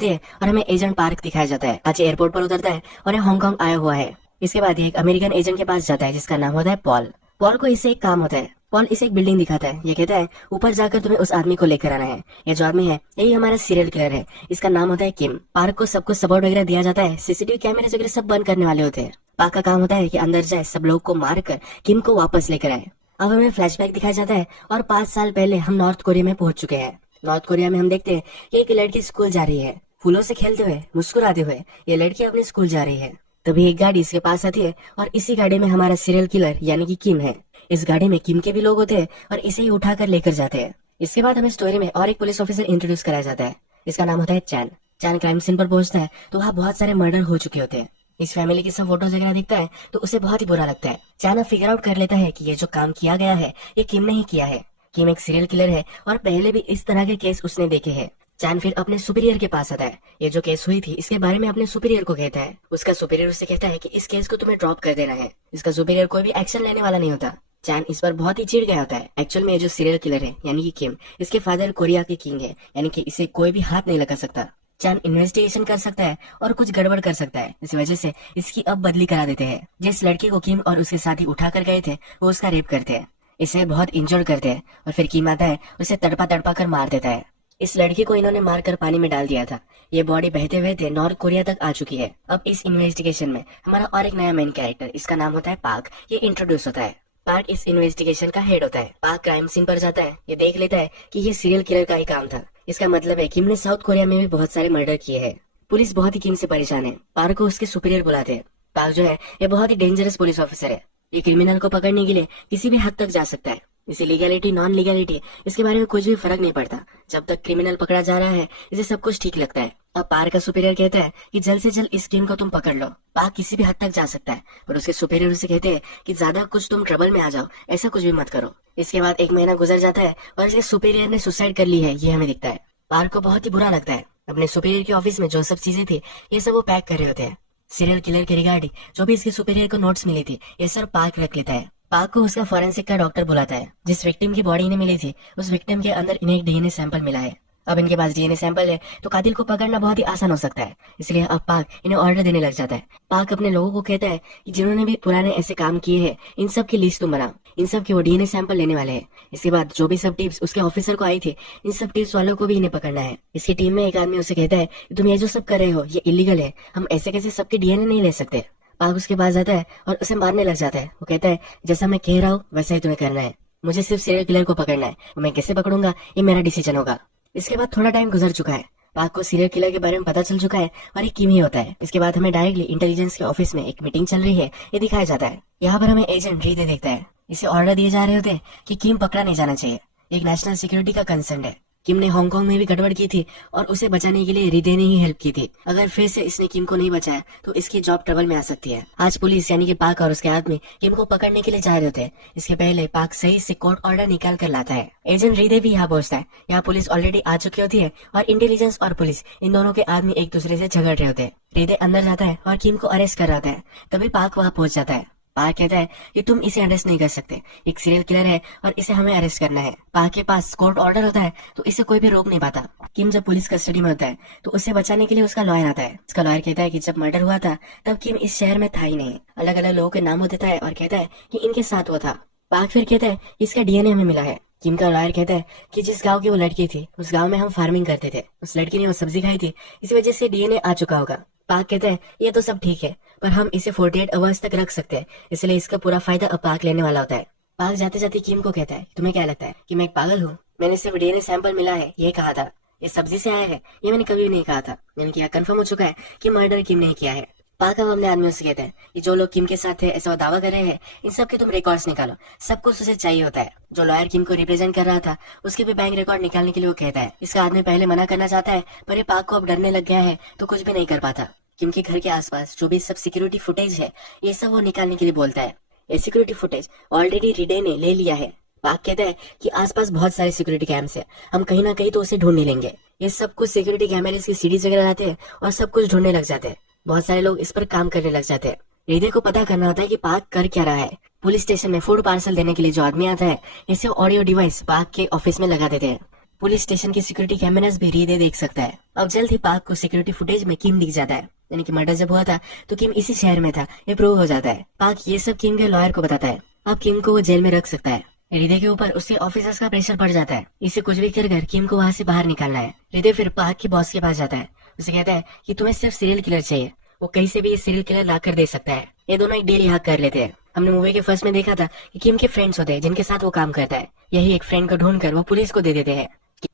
होती है और हमें एजेंट पार्क दिखाया जाता है। आज एयरपोर्ट पर उतरता है और ये हांगकांग आया हुआ है। इसके बाद ये एक अमेरिकन एजेंट के पास जाता है जिसका नाम होता है पॉल। पॉल को इससे एक काम होता है। पॉल इसे एक बिल्डिंग दिखाता है। ये कहता है ऊपर जाकर तुम्हें उस आदमी को लेकर आना है। ये जो आदमी है यही हमारा सीरियल किलर है। इसका नाम होता है किम। पार्क को सबको सपोर्ट वगैरह दिया जाता है। सीसीटीवी कैमरे वगैरह सब बंद करने वाले होते हैं। पार्क का काम होता है कि अंदर जाए, सब लोग को मार कर किम को वापस लेकर आए। अब हमें फ्लैशबैक दिखाया जाता है और 5 साल पहले हम नॉर्थ कोरिया में पहुंच चुके हैं। नॉर्थ कोरिया में हम देखते हैं कि एक लड़की स्कूल जा रही है। फूलों से खेलते हुए, मुस्कुराते हुए ये लड़की अपने स्कूल जा रही है। तभी एक गाड़ी इसके पास आती है और इसी गाड़ी में हमारा सीरियल किलर यानी कि किम है। इस गाड़ी में किम के भी लोग होते हैं और इसे ही उठाकर लेकर जाते हैं। इसके बाद हमें स्टोरी में और एक पुलिस ऑफिसर इंट्रोड्यूस कराया जाता है। इसका नाम होता है चैन। चैन क्राइम सीन पर पहुंचता है तो वहाँ बहुत सारे मर्डर हो चुके होते हैं। इस फैमिली की सब फोटोज वगैरह दिखता है तो उसे बहुत ही बुरा लगता है। चैन अब फिगर आउट कर लेता है कि ये जो काम किया गया है ये किम ने ही किया है। किम एक सीरियल किलर है और पहले भी इस तरह के केस उसने देखे हैं। चैन फिर अपने सुपीरियर के पास आता है। ये जो केस हुई थी इसके बारे में अपने सुपीरियर को कहता है। उसका सुपीरियर उससे कहता है कि इस केस को तुम्हें ड्रॉप कर देना है। इसका सुपीरियर कोई भी एक्शन लेने वाला नहीं होता। चैन इस पर बहुत ही चिढ़ गया होता है। एक्चुअल में ये जो सीरियल किलर है यानी कि किम, इसके फादर कोरिया के किंग है, यानी कि इसे कोई भी हाथ नहीं लगा सकता। चैन इन्वेस्टिगेशन कर सकता है और कुछ गड़बड़ कर सकता है। इस वजह से इसकी अब बदली करा देते हैं। जिस लड़की को किम और उसके साथी उठा कर गए थे वो उसका रेप करते हैं। इसे बहुत इंजोर करते हैं और फिर किम आता है उसे तड़पा तड़पा कर मार देता है। इस लड़की को इन्होंने मारकर पानी में डाल दिया था। ये बॉडी बहते बहते नॉर्थ कोरिया तक आ चुकी है। अब इस इन्वेस्टिगेशन में हमारा और एक नया मेन कैरेक्टर, इसका नाम होता है पार्क, ये इंट्रोड्यूस होता है। पार्क इस इन्वेस्टिगेशन का हेड होता है। पार्क क्राइम सीन पर जाता है। ये देख लेता है कि ये सीरियल किलर का ही काम था। इसका मतलब है किम ने साउथ कोरिया में भी बहुत सारे मर्डर किए हैं। पुलिस बहुत ही किम से परेशान है। पार्क को उसके सुपीरियर बुलाते हैं। पार्क जो है ये बहुत ही डेंजरस पुलिस ऑफिसर है। ये क्रिमिनल को पकड़ने के लिए किसी भी हद तक जा सकता है। इसे लीगैलिटी नॉन लीगैलिटी इसके बारे में कुछ भी फर्क नहीं पड़ता। जब तक क्रिमिनल पकड़ा जा रहा है इसे सब कुछ ठीक लगता है। अब पार्क का सुपीरियर कहता है कि जल्द से जल्द इस गेम को तुम पकड़ लो। पार्क किसी भी हद तक जा सकता है पर उसके सुपीरियर उसे कहते हैं कि ज्यादा कुछ तुम ट्रबल में आ जाओ, ऐसा कुछ भी मत करो। इसके बाद 1 महीना गुजर जाता है और इसके सुपीरियर ने सुसाइड कर ली है, ये हमें दिखता है। पार्क को बहुत ही बुरा लगता है। अपने सुपीरियर के ऑफिस में जो सब चीजें थी ये सब वो पैक कर रहे होते हैं। सीरियल किलर के रिगार्डिंग जो भी इसके सुपीरियर को नोट्स मिली थी ये सब पार्क रख लेता है। पार्क को उसका फॉरेंसिक का डॉक्टर बुलाता है। जिस विक्टिम की बॉडी इन्हें मिली थी उस विक्टिम के अंदर इन्हें एक डीएनए सैंपल मिला है। अब इनके पास डीएनए सैंपल है तो कातिल को पकड़ना बहुत ही आसान हो सकता है। इसलिए अब पार्क इन्हें ऑर्डर देने लग जाता है। पार्क अपने लोगों को कहता है कि जिन्होंने भी पुराने ऐसे काम किए हैं इन सब की लिस्ट तुम बनाओ। इन सब के वो डीएनए सैंपल लेने वाले हैं। इसके बाद जो भी सब टिप्स उसके ऑफिसर को आई थी इन सब टिप्स वालों को भी इन्हें पकड़ना है। इसकी टीम में एक आदमी उसे कहता है कि तुम ये जो सब कर रहे हो ये इलीगल है, हम ऐसे कैसे सबके डीएनए नहीं ले सकते। पार्क उसके पास जाता है और उसे मारने लग जाता है। वो कहता है जैसा मैं कह रहा हूँ वैसा ही तुम्हें करना है। मुझे सिर्फ सीरियल किलर को पकड़ना है। मैं कैसे पकड़ूंगा ये मेरा डिसीजन होगा। इसके बाद थोड़ा टाइम गुजर चुका है। पार्क को सीरियल किलर के बारे में पता चल चुका है और एक किम ही होता है। इसके बाद हमें डायरेक्टली इंटेलिजेंस के ऑफिस में एक मीटिंग चल रही है ये दिखाया जाता है। यहाँ पर हमें एजेंट रीदे देखता है। इसे ऑर्डर दिए जा रहे होते हैं कि किम पकड़ा नहीं जाना चाहिए। एक नेशनल सिक्योरिटी का कंसर्न है। किम ने हांगकांग में भी गड़बड़ की थी और उसे बचाने के लिए रिदे ने ही हेल्प की थी। अगर फिर से इसने किम को नहीं बचाया तो इसकी जॉब ट्रबल में आ सकती है। आज पुलिस यानी कि पार्क और उसके आदमी किम को पकड़ने के लिए जा रहे होते हैं। इसके पहले पार्क सही से कोर्ट ऑर्डर निकाल कर लाता है। एजेंट रिदे भी यहाँ पहुंचता है। यहाँ पुलिस ऑलरेडी आ चुकी होती है और इंटेलिजेंस और पुलिस इन दोनों के आदमी एक दूसरे से झगड़ रहे होते हैं। रिदे अंदर जाता है और किम को अरेस्ट कर रहा है। तभी पार्क वहाँ पहुंच जाता है। पार्क कहता है कि तुम इसे अरेस्ट नहीं कर सकते, एक सीरियल किलर है और इसे हमें अरेस्ट करना है। पार्क के पास कोर्ट ऑर्डर होता है तो इसे कोई भी रोक नहीं पाता। किम जब पुलिस कस्टडी में होता है तो उसे बचाने के लिए उसका लॉयर आता है। उसका लॉयर कहता है कि जब मर्डर हुआ था तब किम इस शहर में था ही नहीं। अलग अलग लोगों के नाम देता है और कहता है कि इनके साथ वो था। पार्क फिर कहता है इसका डीएनए हमें मिला है। किम का लॉयर कहता है कि जिस गांव की वो लड़की थी उस गांव में हम फार्मिंग करते थे। उस लड़की ने वो सब्जी खाई थी, इसी वजह से डीएनए आ चुका होगा। पार्क कहता है ये तो सब ठीक है पर हम इसे 48 आवर्स तक रख सकते हैं, इसलिए इसका पूरा फायदा अब पार्क लेने वाला होता है। पार्क जाते जाते किम को कहता है तुम्हें क्या लगता है कि मैं एक पागल हूँ? मैंने सिर्फ डीएनए सैंपल मिला है ये कहा था, ये सब्जी से आया है ये मैंने कभी भी नहीं कहा था। यानी कि कंफर्म हो चुका है कि मर्डर किम ने किया है। पार्क अब अपने आदमियों से कहता है कि जो लोग किम के साथ थे ऐसा दावा कर रहे हैं इन सब के तुम रिकॉर्ड्स निकालो, सब कुछ उसे चाहिए होता है। जो लॉयर किम को रिप्रेजेंट कर रहा था उसके भी बैंक रिकॉर्ड निकालने के लिए वो कहता है। इसका आदमी पहले मना करना चाहता है पर ये पार्क को अब डरने लग गया है तो कुछ भी नहीं कर पाता। किम के घर के आसपास जो भी सब सिक्योरिटी फुटेज है ये सब वो निकालने के लिए बोलता है। ये सिक्योरिटी फुटेज ऑलरेडी रिडे ने ले लिया है। पार्क कहता है कि आसपास बहुत सारे सिक्योरिटी कैम्स है, हम कहीं ना कहीं तो उसे ढूंढ लेंगे। ये सब कुछ सिक्योरिटी कैमरेज की सीरीज वगैरह लाते हैं और सब कुछ ढूंढने लग जाते हैं। बहुत सारे लोग इस पर काम करने लग जाते हैं। रिदे को पता करना होता है कि पार्क कर क्या रहा है। पुलिस स्टेशन में फूड पार्सल देने के लिए जो आदमी आता है इसे ऑडियो डिवाइस पार्क के ऑफिस में लगा देते हैं। पुलिस स्टेशन की सिक्योरिटी कैमरास भी हृदय देख सकता है। अब जल्द ही पार्क को सिक्योरिटी फुटेज में किम दिख जाता है, यानी कि मर्डर जब हुआ था तो किम इसी शहर में था, ये प्रूव हो जाता है। पार्क ये सब किम के लॉयर को बताता है। अब किम को वो जेल में रख सकता है। हृदय के ऊपर उसके ऑफिसर्स का प्रेशर पड़ जाता है, इसे कुछ भी कर किम को वहाँ से बाहर निकालना है। हृदय फिर पार्क के बॉस के पास जाता है, उसे कहता है कि तुम्हें सिर्फ सीरियल किलर चाहिए, वो कहीं से भी ये सीरियल किलर ला कर दे सकता है। ये दोनों एक डील यहाँ कर लेते हैं। हमने मूवी के फर्स्ट में देखा था कि किम के फ्रेंड्स होते हैं जिनके साथ वो काम करता है, यही एक फ्रेंड को ढूंढकर वो पुलिस को दे देते हैं।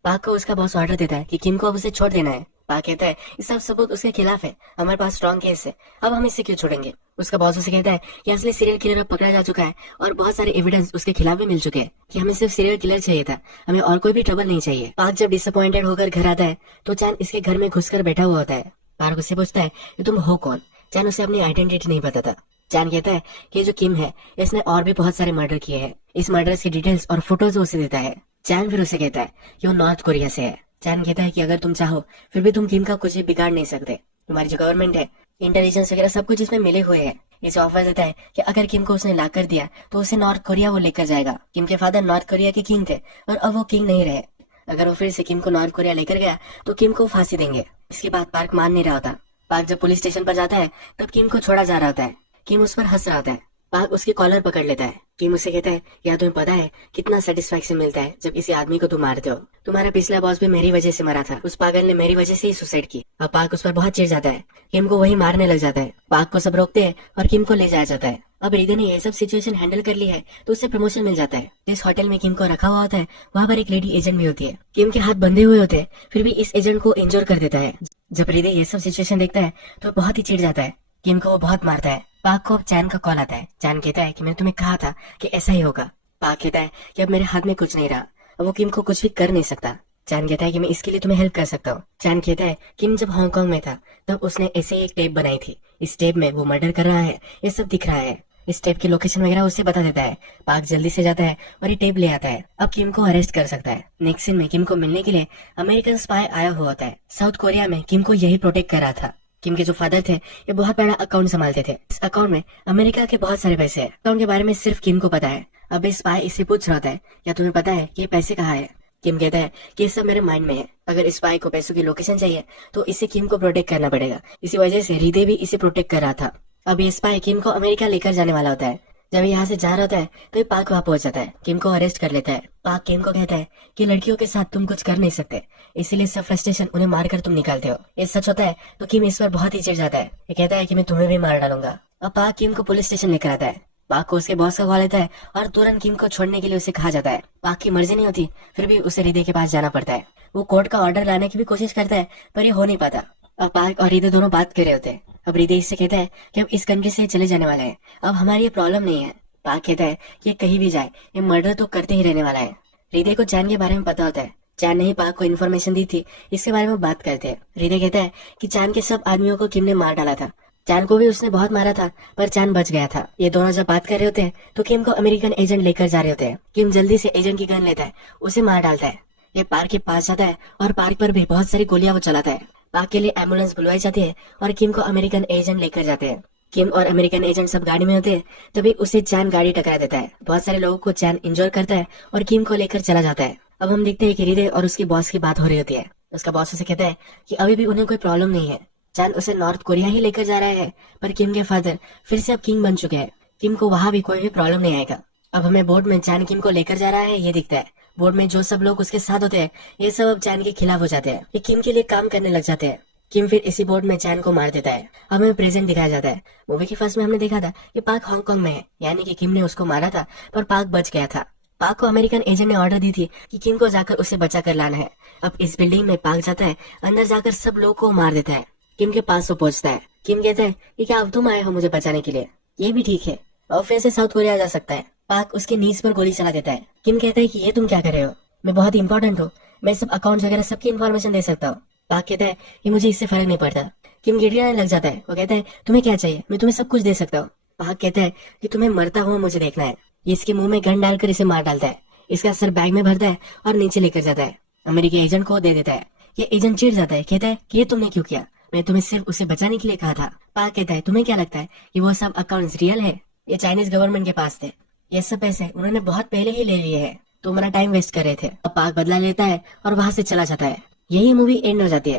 पार्क को उसका बॉस ऑर्डर देता है कि किम को अब उसे छोड़ देना है। पार्क कहता है ये सब सबूत उसके खिलाफ है, हमारे पास स्ट्रॉन्ग केस है, अब हम इसे क्यों छोड़ेंगे। उसका बॉस उसे कहता है कि असली सीरियल किलर अब पकड़ा जा चुका है और बहुत सारे एविडेंस उसके खिलाफ भी मिल चुके हैं कि हमें सिर्फ सीरियल किलर चाहिए था, हमें और कोई भी ट्रबल नहीं चाहिए। पार्क जब डिसअपॉइंटेड होकर घर आता है तो चैन इसके घर में घुसकर बैठा हुआ होता है। पार्क उससे पूछता है कि तुम हो कौन। चैन उसे अपनी आइडेंटिटी नहीं बताता। चैन कहता है कि जो किम है इसने और भी बहुत सारे मर्डर किए हैं, इस मर्डर्स की डिटेल्स और फोटोज उसे देता है। चैन फिर उसे कहता है कि वो नॉर्थ कोरिया से है। चैन कहता है कि अगर तुम चाहो फिर भी तुम किम का कुछ भी बिगाड़ नहीं सकते, तुम्हारी जो गवर्नमेंट है, इंटेलिजेंस वगैरह सब कुछ इसमें मिले हुए हैं। इसे ऑफर देता है कि अगर किम को उसने ला कर दिया तो उसे नॉर्थ कोरिया वो लेकर जाएगा। किम के फादर नॉर्थ कोरिया के किंग थे और अब वो किंग नहीं रहे। अगर वो फिर से किम को नॉर्थ कोरिया लेकर गया तो किम को फांसी देंगे। इसके बाद पार्क मान नहीं रहा होता। पार्क जब पुलिस स्टेशन पर जाता है तब किम को छोड़ा जा रहा होता है। किम उस पर हंस रहा होता है। पार्क उसके कॉलर पकड़ लेता है। किम उसे कहता है या तुम्हें पता है कितना सेटिस्फेक्शन मिलता है जब किसी आदमी को तुम मारते हो, तुम्हारा पिछला बॉस भी मेरी वजह से मरा था, उस पागल ने मेरी वजह से ही सुसाइड की। अब पार्क उस पर बहुत चिढ़ जाता है, किम को वही मारने लग जाता है। पार्क को सब रोकते हैं और किम को ले जाया जाता है। अब हृदय ने ये सब सिचुएशन हैंडल कर ली है तो उससे प्रमोशन मिल जाता है। जिस होटल में किम को रखा हुआ होता है वहाँ पर एक लेडी एजेंट भी होती है। किम के हाथ बंधे हुए होते हैं फिर भी इस एजेंट को इंजोर कर देता है। जब हृदय ये सब सिचुएशन देखता है तो बहुत ही चिढ़ जाता है। किम को वो बहुत मारता है। पार्क को अब चैन का कॉल आता है। चैन कहता है कि मैंने तुम्हें कहा था कि ऐसा ही होगा। पार्क कहता है कि अब मेरे हाथ में कुछ नहीं रहा, अब वो किम को कुछ भी कर नहीं सकता। चैन कहता है कि मैं इसके लिए तुम्हें हेल्प कर सकता हूँ। चैन कहता है किम जब हांगकांग में था तब उसने ऐसे ही एक टेप बनाई थी, इस टेप में वो मर्डर कर रहा है, ये सब दिख रहा है। इस टेप की लोकेशन वगैरह उसे बता देता है। पार्क जल्दी से जाता है और ये टेप ले आता है। अब किम को अरेस्ट कर सकता है। नेक्स्ट सीन में किम को मिलने के लिए अमेरिकन स्पाई आया हुआ होता है। साउथ कोरिया में किम को यही प्रोटेक्ट कर रहा था। किम के जो फादर थे ये बहुत बड़ा अकाउंट संभालते थे। इस अकाउंट में अमेरिका के बहुत सारे पैसे हैं। अकाउंट के बारे में सिर्फ किम को पता है। अब इस स्पाई इससे पूछ रहा है या तुम्हें पता है कि ये पैसे कहाँ है। किम कहता है कि ये सब मेरे माइंड में है, अगर इस स्पाई को पैसों की लोकेशन चाहिए तो इसे किम को प्रोटेक्ट करना पड़ेगा। इसी वजह से हृदय भी इसे प्रोटेक्ट कर रहा था। अब ये स्पाई किम को अमेरिका लेकर जाने वाला होता है। जब यहाँ से जा रहा होता है तो ये पार्क वहाँ पहुंच जाता है। किम को अरेस्ट कर लेता है। पार्क किम को कहता है कि लड़कियों के साथ तुम कुछ कर नहीं सकते, इसीलिए सब फ्रस्ट्रेशन उन्हें मारकर तुम निकालते हो। ये सच होता है तो किम इस पर बहुत ही चिढ़ जाता है। ये कहता है कि मैं तुम्हें भी मार डालूंगा। अब पार्क किम को पुलिस स्टेशन लेकर आता है। पार्क को उसके बॉस का कॉल लेता है और तुरंत किम को छोड़ने के लिए उसे कहा जाता है। पार्क की मर्जी नहीं होती फिर भी उसे हृदय के पास जाना पड़ता है। वो कोर्ट का ऑर्डर लाने की भी कोशिश करता है पर ये हो नहीं पाता। अब पार्क और हृदय दोनों बात कर रहे होते हैं। अब हृदय इससे कहता है कि अब इस कंट्री से चले जाने वाला है, अब हमारी ये प्रॉब्लम नहीं है। पार्क कहता है कि कहीं भी जाए ये मर्डर तो करते ही रहने वाला है। हृदय को चैन के बारे में पता होता है। चैन ने ही पार्क को इन्फॉर्मेशन दी थी, इसके बारे में बात करते हैं। हृदय कहता है कि चैन के सब आदमियों को किम ने मार डाला था। चैन को भी उसने बहुत मारा था पर चैन बच गया था। ये दोनों जब बात कर रहे होते हैं तो किम को अमेरिकन एजेंट लेकर जा रहे होते हैं। किम जल्दी से एजेंट की गन लेता है, उसे मार डालता है। ये पार्क के पास जाता है और पार्क पर भी बहुत सारी गोलियां वो चलाता है। पार्क के लिए एम्बुलेंस बुलवाई जाती है और किम को अमेरिकन एजेंट लेकर जाते हैं। किम और अमेरिकन एजेंट सब गाड़ी में होते हैं तभी उसे चैन गाड़ी टकरा देता है। बहुत सारे लोगों को चैन इंजोर करता है और किम को लेकर चला जाता है। अब हम देखते हैं कि हृदय और उसके बॉस की बात हो रही होती है। उसका बॉस उसे कहता है कि अभी भी उन्हें कोई प्रॉब्लम नहीं है, चैन उसे नॉर्थ कोरिया ही लेकर जा रहा है, पर किम के फादर फिर से अब किंग बन चुके हैं, किम को वहाँ भी कोई भी प्रॉब्लम नहीं आएगा। अब हमें बोर्ड में चैन किम को लेकर जा रहा है ये दिखता है। बोर्ड में जो सब लोग उसके साथ होते हैं ये सब अब चैन के खिलाफ हो जाते हैं, ये किम के लिए काम करने लग जाते हैं। किम फिर इसी बोर्ड में चैन को मार देता है। अब हमें प्रेजेंट दिखाया जाता है। मूवी के फर्स्ट में हमने देखा था कि पार्क हांगकांग में है, यानी कि किम ने उसको मारा था पर पार्क बच गया था। पार्क को अमेरिकन एजेंट ने ऑर्डर दी थी कि किम को जाकर उसे बचा कर लाना है। अब इस बिल्डिंग में पार्क जाता है, अंदर जाकर सब लोगों को मार देता है। किम के पास वो पहुंचता है। किम कहता है कि क्या अब तुम आए हो मुझे बचाने के लिए? ये भी ठीक है, और फिर से साउथ कोरिया जा सकता है। पार्क उसके नीज पर गोली चला देता है। किम कहता है कि ये तुम क्या कर रहे हो, मैं बहुत इंपॉर्टेंट हूँ, मैं सब अकाउंट वगैरह सबकी इन्फॉर्मेशन दे सकता हूँ। पार्क कहता है कि मुझे इससे फर्क नहीं पड़ता। किम गिड़गिड़ाने लग जाता है। वो कहता है तुम्हें क्या चाहिए, मैं तुम्हें सब कुछ दे सकता हूँ। पार्क कहता है कि तुम्हें मरता हुआ मुझे देखना है। ये इसके मुंह में गन डालकर इसे मार डालता है। इसका सर बैग में भरता है और नीचे लेकर जाता है। अमेरिकी एजेंट को दे देता है। ये एजेंट चिढ़ जाता है, कहता है कि ये तुमने क्यों किया, मैं तुम्हें सिर्फ उसे बचाने के लिए कहा था। पार्क कहता है तुम्हें क्या लगता है कि वो सब अकाउंट्स रियल है? ये चाइनीज गवर्नमेंट के पास थे, ये सब पैसे उन्होंने बहुत पहले ही ले लिए हैं, तुम हमारा टाइम वेस्ट कर रहे थे। अब पार्क बदला लेता है और वहां से चला जाता है। यही मूवी एंड हो जाती है।